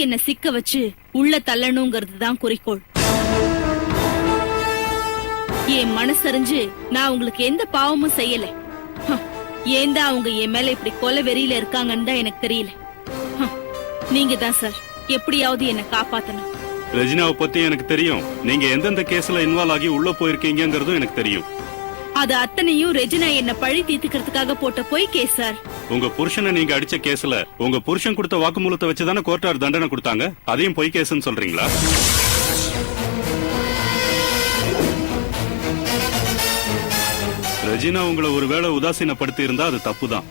என்ன சிக்க வச்சு உள்ள தள்ளணுங்கிறது தான் குறிக்கோள். என் மனசறிஞ்சு நான் உங்களுக்கு எந்த பாவமும் செய்யல. ஏந்தா அவங்க என் மேல இப்படி கொலை வெறியில இருக்காங்கன்னு தான் எனக்கு தெரியல. நீங்க தான் சார் எப்படியாவது என்ன காப்பாத்தணும். ரெஜினாவை பத்தி எனக்கு தெரியும். நீங்க எந்தெந்த கேஸ்ல இன்வால்வ் ஆகி உள்ள போயிருக்கீங்கறதும் எனக்கு தெரியும். அது அத்தனையும் ரெஜினா என்ன பழி தீர்த்துக்கிறதுக்காக போட்ட பொய் கேஸ் சார். உங்க புருஷனை நீங்க அடிச்ச கேஸ்ல உங்க புருஷன் கொடுத்த வாக்குமூலத்தை வச்சுதானே கோர்ட்டார் தண்டனை கொடுத்தாங்க. அதையும் பொய் கேஸ்ன்னு சொல்றீங்களா? ரெஜினா உங்களை ஒருவேளை உதாசீனப்படுத்தி இருந்தா அது தப்புதான்.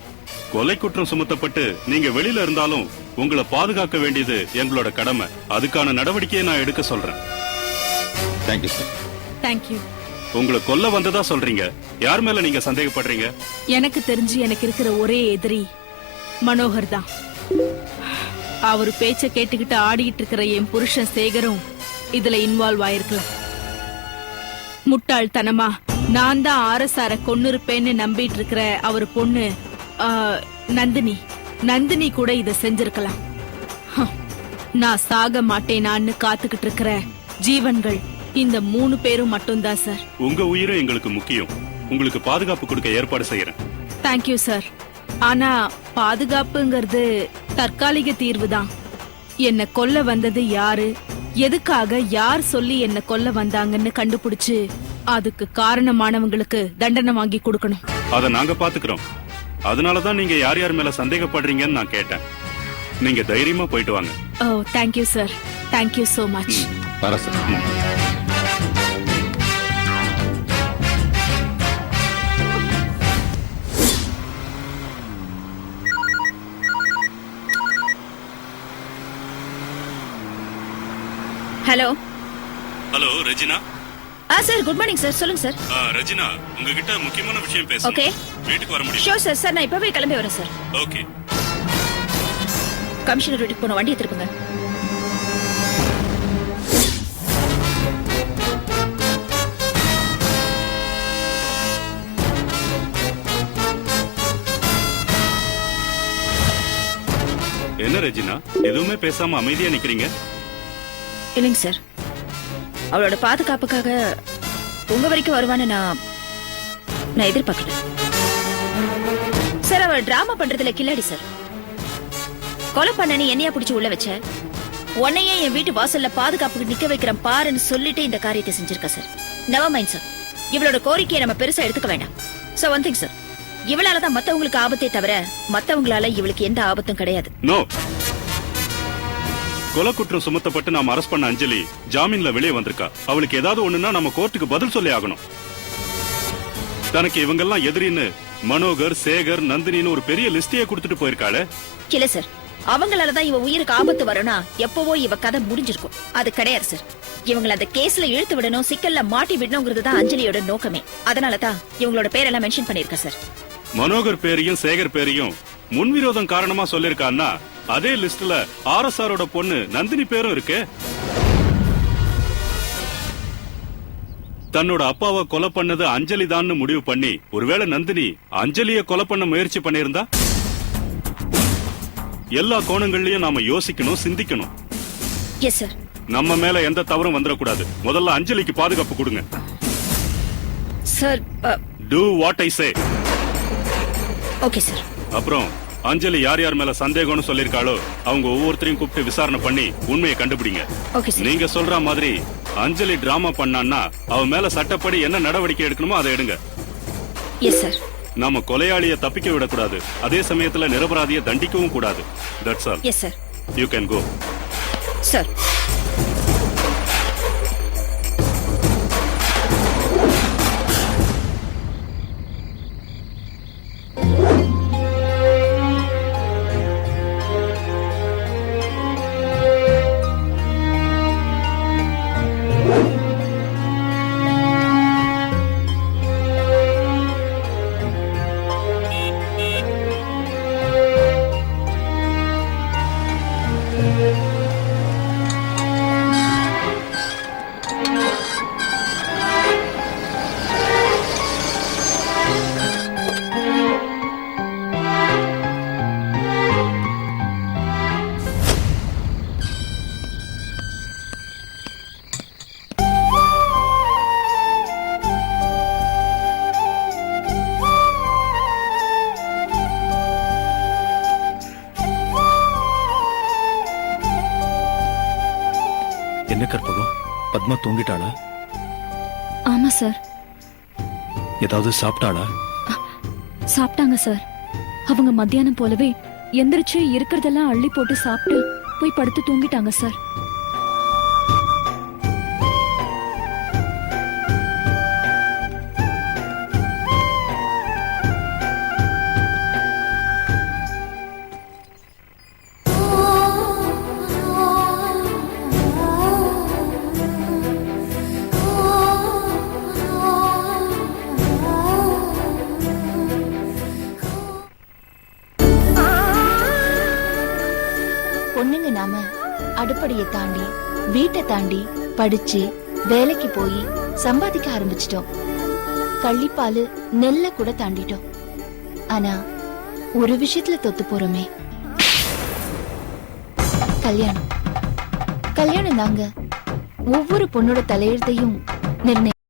கொலை குற்றம் சுமத்தப்பட்டு நீங்க வெளியில இருந்தாலும் உங்களை பாதுகாக்க வேண்டியது எங்களோட கடமை. அதுக்கான நடவடிக்கையை நான் எடுக்க சொல்றேன். Thank you sir. தேங்க்யூ. உங்களை கொல்ல வந்ததா சொல்றீங்க. யார் மேல நீங்க சந்தேகப்படுறீங்க? எனக்கு தெரிஞ்சு எனக்கு இருக்கிற ஒரே எதிரி மனோகர் தான். அவரு பேச்ச கேட்டுக்கிட்டு ஆடிக்கிட்டு இருக்கிற என் புருஷன் சேகரும் இதுல இன்வால்வ் ஆயிருக்கலாம். முட்டாள்தனமா நான் தான் ஆர்எஸ்ஆர கொன்னிருப்பேன்னு நம்பிட்டு இருக்கிற அவர் பொண்ணு நந்தினி கூட இத செஞ்சிருக்கலாம். நான் சாக மாட்டேனான்னு காத்துக்கிட்டு இருக்கிற ஜீவன்கள் இந்த 3 பேரும் மட்டும்தான் சார். உங்க உயிரும் எங்களுக்கு முக்கியம். உங்களுக்கு பாதுகாப்பு கொடுக்க ஏற்பாடு செய்யறேன். Thank you sir. ஆனா பாதுகாப்புங்கிறது தற்காலிக தீர்வு தான். என்ன கொல்ல வந்தது யாரு, எதுக்காக, யார் சொல்லி என்ன கொல்ல வந்தாங்கன்னு கண்டுபிடிச்சு அதுக்கு காரணமானவங்களுக்கு தண்டனை வாங்கி கொடுக்கணும். அத நாங்க பாத்துக்கிறோம். அதனாலதான் நீங்க யார் யார் மேல சந்தேகப்படுறீங்கன்னு நான் கேட்டேன். நீங்க தைரியமா போயிட்டு வாங்க. Oh thank you sir. Thank you so much. வர sir. Hello. Hello Regina. Sir good morning sir. சொல்லுங்க சார். ரெஜினா உங்ககிட்ட முக்கியமான விஷயம் பேசணும். ஓகே. வீட்டுக்கு வர முடியுமா? Sure sir. சார் நான் இப்பவே கிளம்பி வரேன் சார். ஓகே. கமிஷனர் வீட்டுக்கு போன வண்டியை திருப்புங்க. என்ன ரெஜினா எதுவுமே பேசாம அமைதியா நிக்கிறீங்க? இல்லைங்க சார், அவளோட பாதுகாப்புக்காக உங்க வரைக்கும் வருவான்னு நான் எதிர்பார்க்கல சார். அவள் டிராமா பண்றதுல கில்லாடி சார். கொலை பண்ணனி என்னையா பிடிச்சு உள்ள வச்ச, உன்னையே என் வீட்டு வாசல்ல பாதுகாப்புக்கு நிக்க வைக்கிறேன் பாருன்னு சொல்லிட்டு இந்த காரியத்தை செஞ்சிருக்கா சார். நெவர் மைண்ட் சார், இவளோட கோரிக்கையை நம்ம பெருசா எடுத்துக்க வேண்டாம். சார் ஒன் திங் சார், இவளாலதான் மத்தவங்களுக்கு ஆபத்தே தவிர மத்தவங்களால இவளுக்கு எந்த ஆபத்தும் கிடையாது. நோ. கொலை குற்றம் சுமத்தப்பட்டு நாம அரெஸ்ட் பண்ண அஞ்சலி ஜாமீன்ல வெளியே வந்திருக்கா. அவளுக்கு ஏதாவது ஒண்ணுன்னா நம்ம கோர்ட்டுக்கு பதில் சொல்லி ஆகணும். தனக்கு இவங்கெல்லாம் எதிரின்னு மனோகர், சேகர், நந்தினின்னு ஒரு பெரிய லிஸ்டையே கொடுத்துட்டு போயிருக்காளே. இல்ல சார், அவங்களாலதான் இவ உயிருக்கு ஆபத்து வரும்னா எப்பவோ இவ கதை முடிஞ்சிருக்கும். அது கிடையாது சார். இவங்களை அந்த கேஸ்ல இழுத்து விடணும், சிக்கல்ல மாட்டி விடணுங்கிறது தான் அஞ்சலியோட நோக்கமே. அதனாலதான் இவங்களோட பேரெல்லாம் மென்ஷன் பண்ணிருக்கா சார். மனோகர் பேரையும் சேகர் பேரையும் முன்விரோதம் காரணமா சொல்லிருக்கான்னா அதே லிஸ்ட்ல ஆர்எஸ்ஆரோட பொண்ணு நந்தினி பேரும் இருக்கு. தன்னோட அப்பாவை கொலை பண்ணது அஞ்சலி தான் முடிவு பண்ணி ஒருவேளை நந்தினி அஞ்சலிய கொலை பண்ண முயற்சி பண்ணிருந்தா எல்லா கோணங்கள்லயும் நாம யோசிக்கணும், சிந்திக்கணும். Yes sir. நம்ம மேல எந்த தவறும் வந்துடக்கூடாது. முதல்ல அஞ்சலிக்கு பாதுகாப்பு கொடுங்க sir. Do what I say. Okay sir. அப்புறம் அஞ்சலி யார் யார் மேல சந்தேகம்னு சொல்லிருக்காளோ அவங்க ஒவ்வொருத்தரையும் கூப்பிட்டு விசாரணை பண்ணி உண்மையை கண்டுபிடிங்க. Okay sir. நீங்க சொல்ற மாதிரி அஞ்சலி டிராமா பண்ணான்னா அவ மேல சட்டப்படி என்ன நடவடிக்கை எடுக்கணுமோ அதை எடுங்க. Yes sir. நாம கொலையாளிய தப்பிக்க விடக்கூடாது, அதே சமயத்துல நிரபராதியை தண்டிக்கவும் கூடாது. That's all. Yes sir. You can go. Sir. என்ன கற்பகம், பத்மா தூங்கிட்டாளா? ஆமா சார், ஏதாவது சாப்பிட்டாளா? சாப்பிட்டாங்க சார். அவங்க மத்தியானம் போலவே எந்திரிச்சு இருக்கிறதெல்லாம் அள்ளி போட்டு சாப்பிட்டு போய் படுத்து தூங்கிட்டாங்க சார். பொண்ணுங்க நாம அடுப்படியை தாண்டி வீட்டை தாண்டி படிச்சு வேலைக்கு போய் சம்பாதிக்க ஆரம்பிச்சிட்டோம். கள்ளிப்பாலு நெல்ல கூட தாண்டிட்டோம். ஆனா ஒரு விஷயத்துல தொத்து போறோமே, கல்யாணம். கல்யாணம் தாங்க ஒவ்வொரு பொண்ணோட தலையெழுத்தையும் நிர்ணயம்.